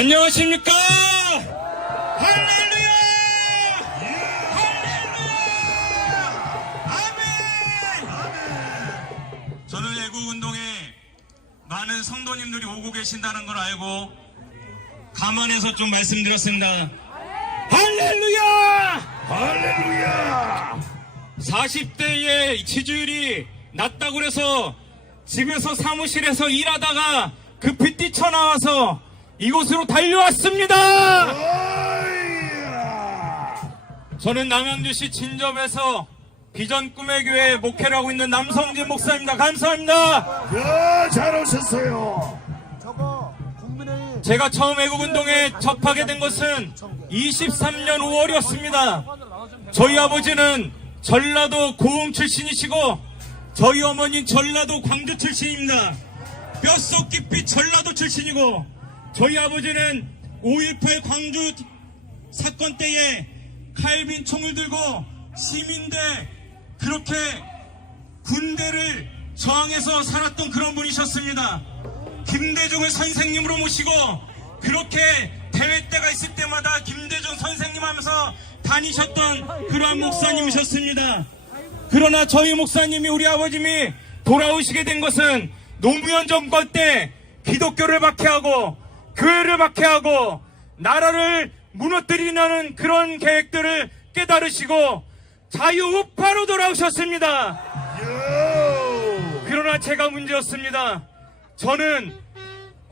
안녕하십니까? 할렐루야! 할렐루야! 아멘! 저는 애국운동에 많은 성도님들이 오고 계신다는 걸 알고 감안해서 좀 말씀드렸습니다. 할렐루야! 할렐루야! 40대의 지지율이 낮다고 그래서 집에서 사무실에서 일하다가 급히 뛰쳐나와서 이곳으로 달려왔습니다. 저는 남양주시 진접에서 비전 꿈의 교회 목회를 하고 있는 남성진 목사입니다. 감사합니다. 야, 잘 오셨어요. 제가 처음 애국운동에 접하게 된 것은 23년 5월이었습니다. 저희 아버지는 전라도 고흥 출신이시고 저희 어머니는 전라도 광주 출신입니다. 뼛속 깊이 전라도 출신이고 저희 아버지는 5.18 광주 사건 때에 칼빈 총을 들고 시민대 그렇게 군대를 저항해서 살았던 그런 분이셨습니다. 김대중을 선생님으로 모시고 그렇게 대회 때가 있을 때마다 김대중 선생님 하면서 다니셨던 그러한 목사님이셨습니다. 그러나 저희 목사님이 우리 아버님이 돌아오시게 된 것은 노무현 정권 때 기독교를 박해하고 교회를 박해하고 나라를 무너뜨리려는 그런 계획들을 깨달으시고 자유우파로 돌아오셨습니다. 요! 그러나 제가 문제였습니다. 저는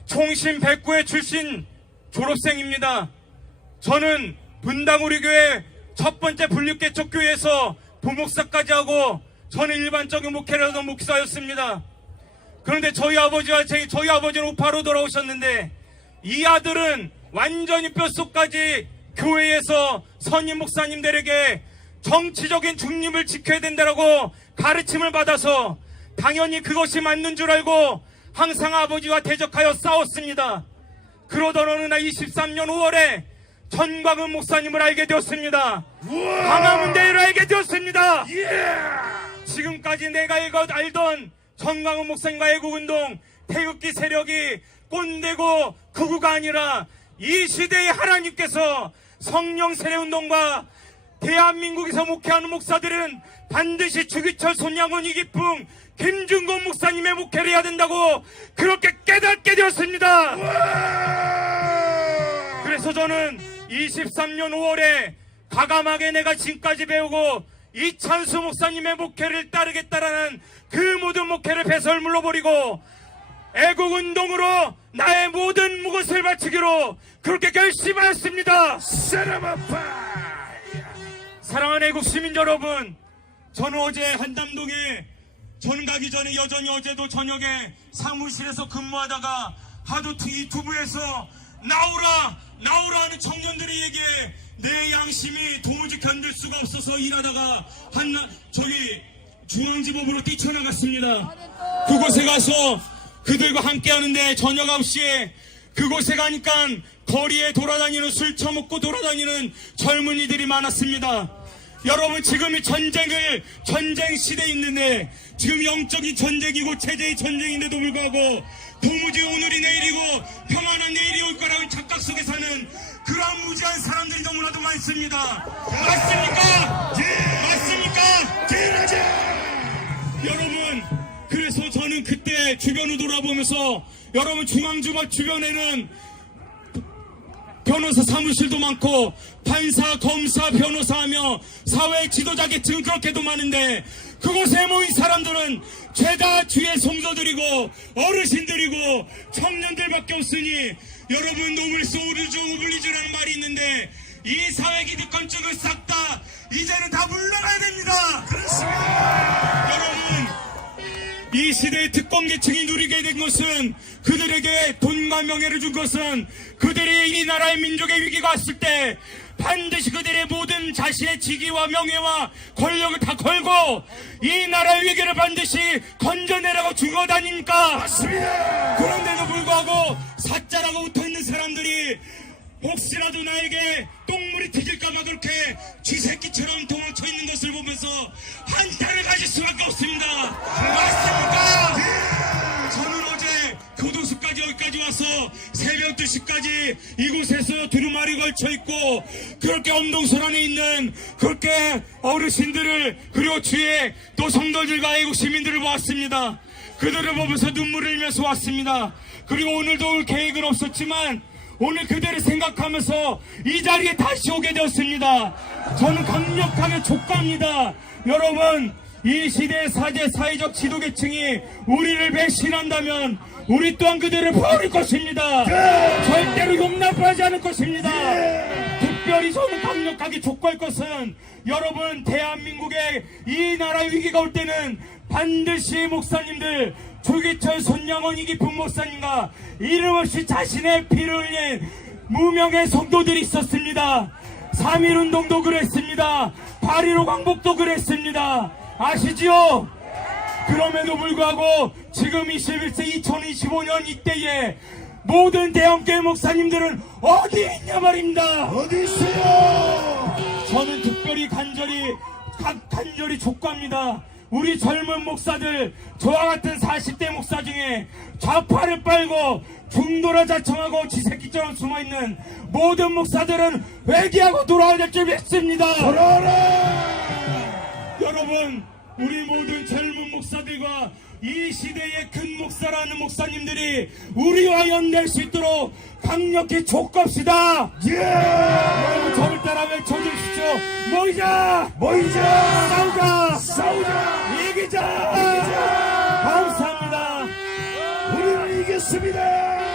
총신 백구의 출신 졸업생입니다. 저는 분당우리 교회 첫 번째 분립개척 교회에서 부목사까지 하고 저는 일반적인 목회를 하던 목사였습니다. 그런데 저희 아버지와 제, 저희 아버지는 우파로 돌아오셨는데 이 아들은 완전히 뼛속까지 교회에서 선임 목사님들에게 정치적인 중립을 지켜야 된다라고 가르침을 받아서 당연히 그것이 맞는 줄 알고 항상 아버지와 대적하여 싸웠습니다. 그러던 어느 날 23년 5월에 전광훈 목사님을 알게 되었습니다. 광화문대회를 알게 되었습니다. 예! 지금까지 내가 알던 정광훈 목사님과 애국운동 태극기 세력이 꼰대고 극우가 아니라 이 시대의 하나님께서 성령 세례운동과 대한민국에서 목회하는 목사들은 반드시 주기철 손양원 이기풍 김준건 목사님의 목회를 해야 된다고 그렇게 깨닫게 되었습니다. 그래서 저는 23년 5월에 가감하게 내가 지금까지 배우고 이찬수 목사님의 목회를 따르겠다라는 그 모든 목회를 배설물로 버리고 애국운동으로 나의 모든 무엇을 바치기로 그렇게 결심하였습니다. 사랑하는 애국 시민 여러분, 저는 어제 한담동에 전 가기 전에 여전히 어제도 저녁에 사무실에서 근무하다가 하도 유튜브에서 나오라 나오라 하는 청년들에게 내 양심이 도무지 견딜 수가 없어서 일하다가 한 저기 중앙지법으로 뛰쳐나갔습니다. 그곳에 가서 그들과 함께 하는데 저녁 9시에 그곳에 가니까 거리에 돌아다니는 술 처먹고 돌아다니는 젊은이들이 많았습니다. 여러분 지금이 전쟁을 전쟁 시대에 있는데 지금 영적인 전쟁이고 체제의 전쟁인데도 불구하고 도무지 오늘이 내일이고 평안한 내일이 올 거라고 착각 속에 사는 그러한 무지한 사람들이 너무나도 많습니다. 맞습니까? 주변을 돌아보면서 여러분 중앙주법 주변에는 변호사 사무실도 많고 판사, 검사, 변호사 하며 사회 지도자 계층은 그렇게도 많은데 그곳에 모인 사람들은 죄다 주의 성도들이고 어르신들이고 청년들밖에 없으니 여러분 노블 소르주 우블리주라는 말이 있는데 이 사회 기득권층을 싹다 이제는 다 물러나야 됩니다. 그렇습니다. 여러분 이 시대의 특권 계층이 누리게 된 것은 그들에게 돈과 명예를 준 것은 그들이 이 나라의 민족의 위기가 왔을 때 반드시 그들의 모든 자신의 직위와 명예와 권력을 다 걸고 이 나라의 위기를 반드시 건져내라고 죽어 다니니까. 그런데도 불구하고 사자라고 붙어있는 사람들이 혹시라도 나에게 똥물이 튀길까봐 그렇게 쥐새끼처럼 도망쳐 있는 것을 보면서 한 2시까지 이곳에서 두루마리 걸쳐 있고 그렇게 엄동설 안에 있는 그렇게 어르신들을 그리고 주위에 또 성도들과 애국 시민들을 보았습니다. 그들을 보면서 눈물을 흘면서 왔습니다. 그리고 오늘도 올 계획은 없었지만 오늘 그들을 생각하면서 이 자리에 다시 오게 되었습니다. 저는 강력하게 촉구합니다. 여러분, 이 시대의 사제 사회적 지도계층이 우리를 배신한다면 우리 또한 그들을 버릴 것입니다. 용납하지 않을 것입니다. 특별히 저는 강력하게 촉구할 것은 여러분 대한민국의 이 나라 위기가 올 때는 반드시 목사님들 조기철 손양원 이기풍 목사님과 이름 없이 자신의 피를 흘린 무명의 성도들이 있었습니다. 3.1운동도 그랬습니다. 8.15 광복도 그랬습니다. 아시지요? 그럼에도 불구하고 지금 21세 2025년 이때에 모든 대형교회 목사님들은 어디 있냐 말입니다. 어디 있어요? 저는 특별히 간절히 간, 간절히 촉구합니다. 우리 젊은 목사들 저와 같은 40대 목사 중에 좌파를 빨고 중도라 자청하고 지새끼처럼 숨어있는 모든 목사들은 회개하고 돌아와야 될 줄 믿습니다. 돌아라! 여러분 우리 모든 젊은 목사들과 이 시대의 큰 목사라는 목사님들이 우리와 연대할 수 있도록 강력히 촉구합시다. 예! 여러분 저를 따라 외쳐주십시오. 모이자! 모이자! 싸우자! 싸우자! 이기자! 감사합니다. 우리는 이겼습니다!